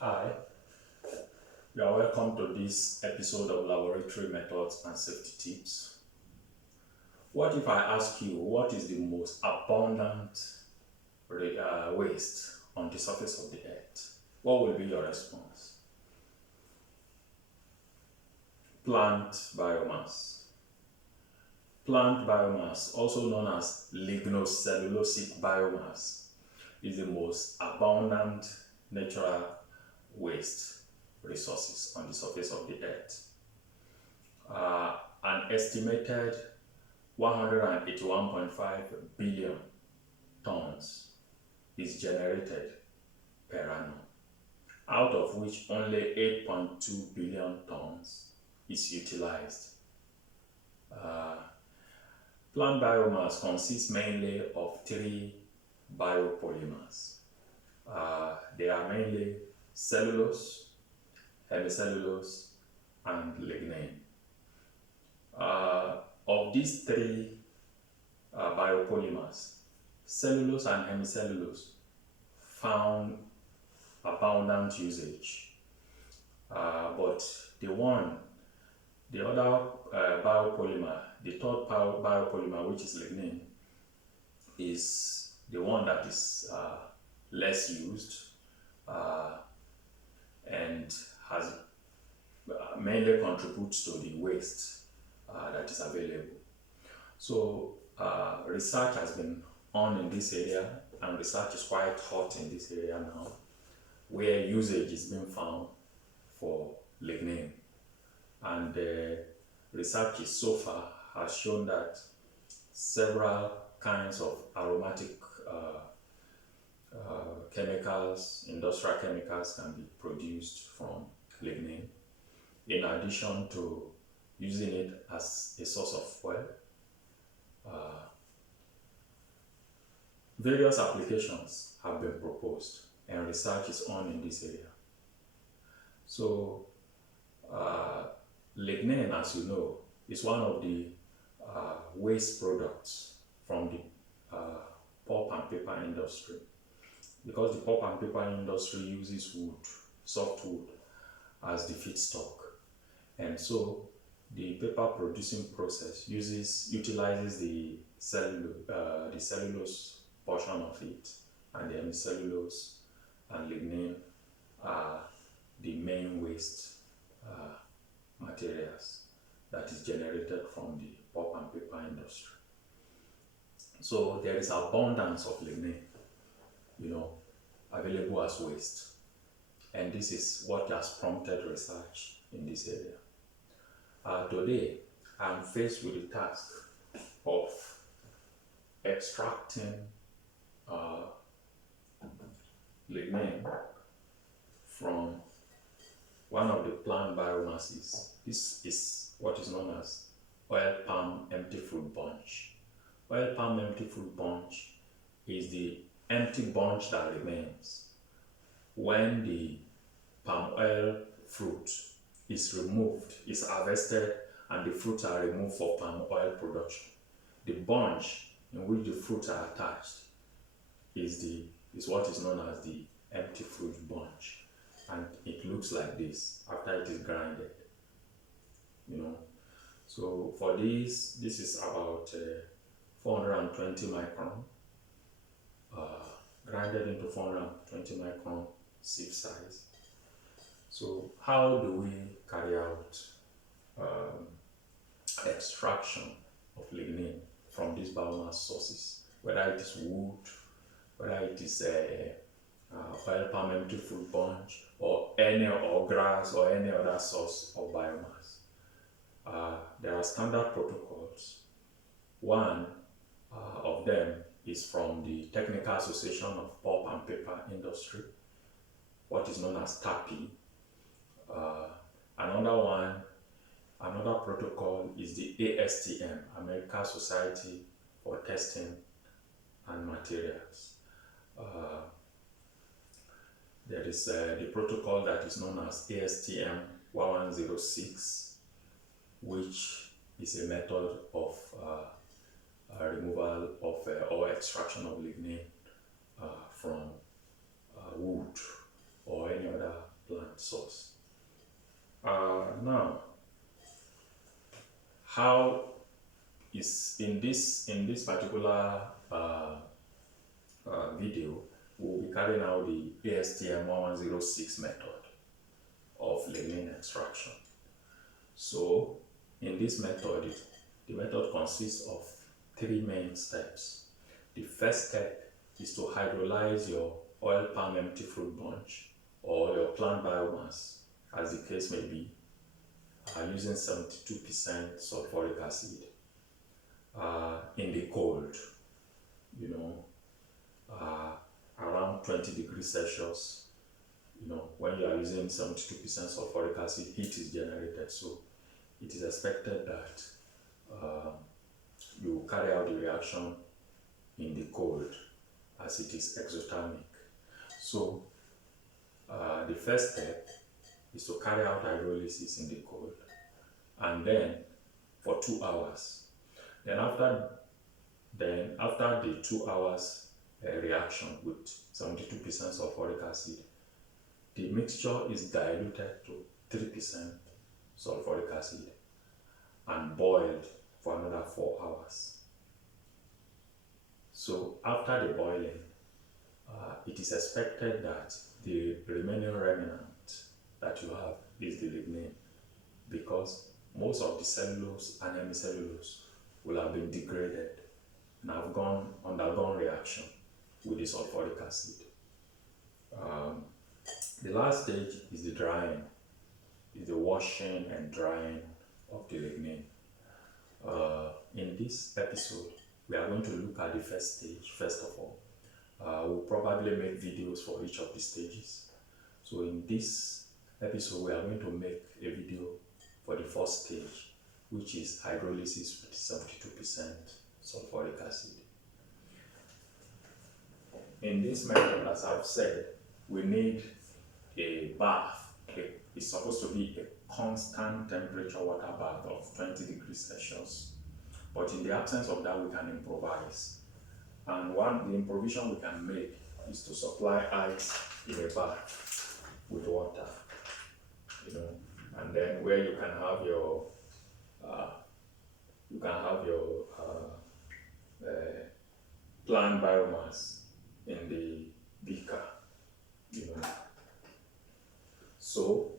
Hi, you are welcome to this episode of Laboratory Methods and Safety Tips. What if I ask you what is the most abundant waste on the surface of the earth? What will be your response? Plant biomass. Plant biomass, also known as lignocellulosic biomass, is the most abundant natural waste resources on the surface of the earth. An estimated 181.5 billion tons is generated per annum, out of which only 8.2 billion tons is utilized. Plant biomass consists mainly of three biopolymers. They are mainly cellulose, hemicellulose, and lignin. Of these three biopolymers, cellulose and hemicellulose found abundant usage, but the other biopolymer, the third biopolymer, which is lignin, is the one that is less used and has mainly contributes to the waste that is available. So research has been on in this area, and research is quite hot in this area now, where usage is being found for lignin. And research so far has shown that several kinds of aromatic chemicals, industrial chemicals, can be produced from lignin, in addition to using it as a source of fuel. Various applications have been proposed and research is on in this area. So lignin, as you know, is one of the waste products from the pulp and paper industry, because the pulp and paper industry uses wood, softwood, as the feedstock, and so the paper producing process utilizes the cellulose portion of it, and the hemicellulose and lignin are the main waste materials that is generated from the pulp and paper industry. So there is abundance of lignin, available as waste, and this is what has prompted research in this area. Today, I'm faced with the task of extracting lignin from one of the plant biomasses. This is what is known as oil palm empty fruit bunch. Oil palm empty fruit bunch is the empty bunch that remains when the palm oil fruit is removed, is harvested, and the fruits are removed for palm oil production. The bunch in which the fruits are attached is what is known as the empty fruit bunch, and it looks like this after it is grinded. So for this is about 420 micron, grinded into 420 micron sieve size. So how do we carry out extraction of lignin from these biomass sources, whether it is wood, whether it is oil palm empty fruit bunch, or grass, or any other source of biomass? There are standard protocols. One of them is from the Technical Association of Pulp and Paper Industry, what is known as TAPI. Another protocol is the ASTM, American Society for Testing and Materials. There is the protocol that is known as ASTM 1106, which is a method of removal of or extraction of lignin from wood or any other how is in this particular video, we'll be carrying out the ASTM 1106 method of lignin extraction. So in this method, the method consists of 3 main steps. The first step is to hydrolyze your oil palm empty fruit bunch or your plant biomass, as the case may be, using 72% sulfuric acid in the cold, around 20 degrees Celsius. When you are using 72% sulfuric acid, heat is generated, so it is expected that you carry out the reaction in the cold, as it is exothermic. So the first step is to carry out hydrolysis in the cold, and then for 2 hours. Then after the 2 hours reaction with 72% sulfuric acid, the mixture is diluted to 3% sulfuric acid and boiled for another 4 hours. So after the boiling, it is expected that the remaining remnant that you have is the lignin, because most of the cellulose and hemicellulose will have been degraded and have undergone reaction with the sulfuric acid. The last stage is the drying, is the washing and drying of the lignin. In this episode, we are going to look at the first stage first of all. We'll probably make videos for each of the stages. So in this episode, we are going to make a video for the first stage, which is hydrolysis with 72% sulfuric acid. In this method, as I've said, we need a bath. It's supposed to be a constant temperature water bath of 20 degrees Celsius. But in the absence of that, we can improvise. And the improvisation we can make is to supply ice in a bath with water, and then where you can have your plant biomass in the beaker, So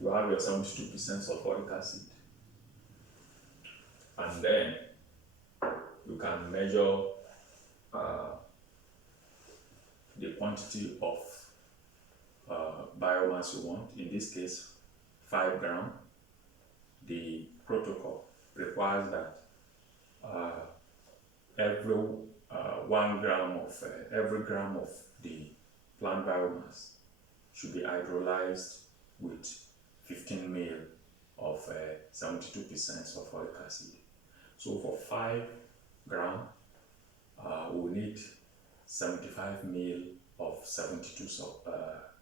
you have your 72% sulfuric acid, and then you can measure the quantity of biomass you want. In this case, 5 grams. The protocol requires that every 1 gram of every gram of the plant biomass should be hydrolyzed with 15 ml of 72% sulfuric acid. So for 5 grams, we'll need 75 ml of 72%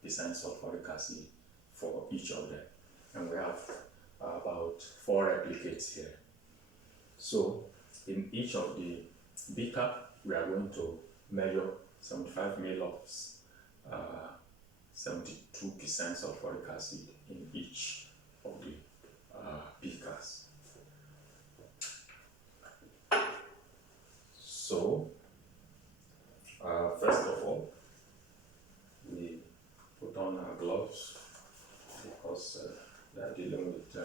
sulfuric acid for each of them. And we have about 4 replicates here. So in each of the beaker, we are going to measure 75 ml of 72% sulfuric acid in each of the beakers. So first of all, we put on our gloves because they are dealing with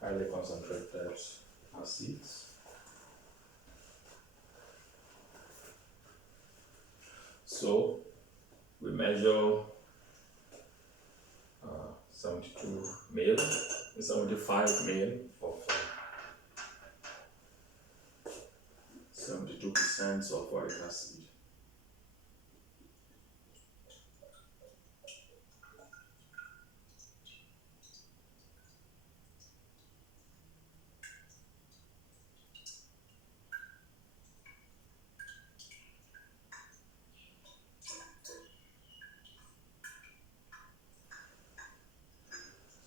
highly concentrated acids. So we measure 75 ml of 72% sulfuric acid.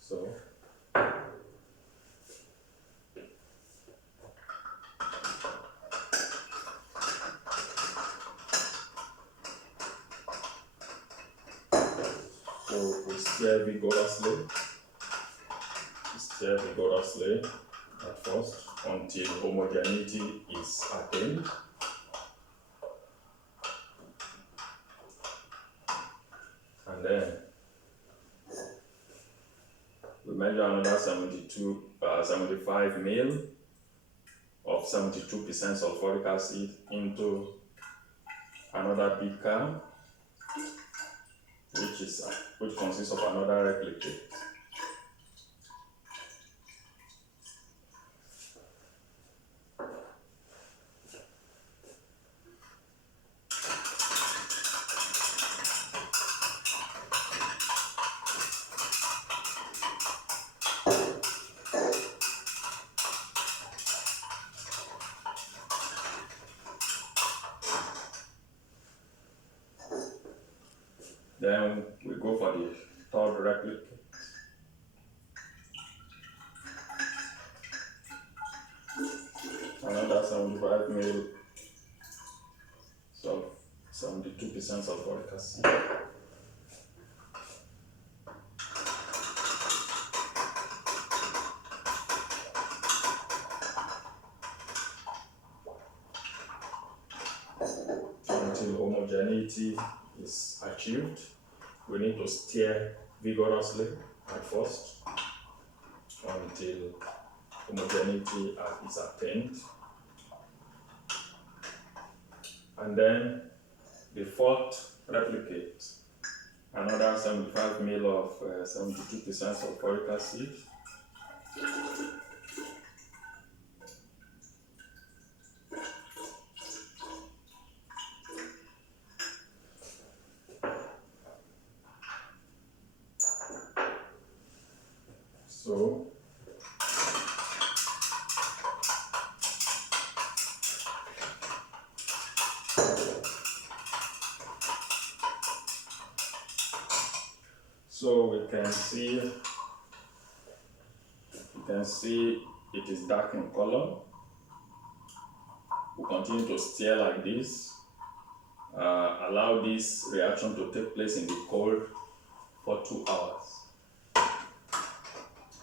So we stir vigorously at at first until homogeneity is attained. And then we measure another 75 ml of 72% sulfuric acid into another beaker, which consists of another replicate. Then we go for the third replicate. Another 75 ml, so 72% sulfuric acid. Until homogeneity is achieved, we need to stir vigorously at first until homogeneity is attained. And then the fourth replicate, another 75 ml of 72% sulfuric acid. So we can see it is dark in color. We continue to stir like this. Allow this reaction to take place in the cold for 2 hours.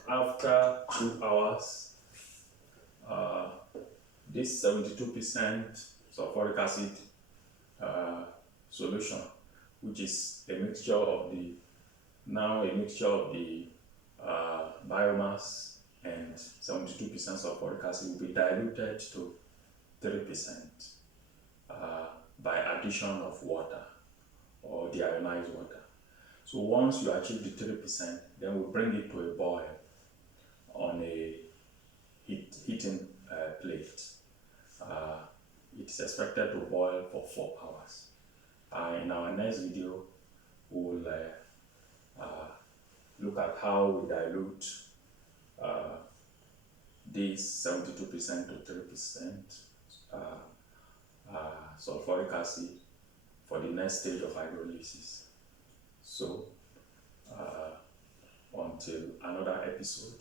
After 2 hours, this 72% sulfuric acid solution, which is a mixture of the biomass and 72% sulfuric acid, will be diluted to 3% by addition of water or deionized water. So once you achieve the 3%, then we bring it to a boil on a heating plate. It is expected to boil for 4 hours. In our next video, we will look at how we dilute this 72% to 3% sulfuric acid for the next stage of hydrolysis. So until another episode,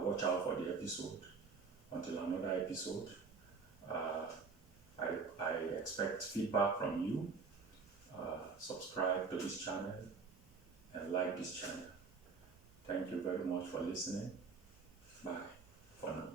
watch out for the episode. Until another episode, I expect feedback from you. Subscribe to this channel and like this channel. Thank you very much for listening. Bye for now.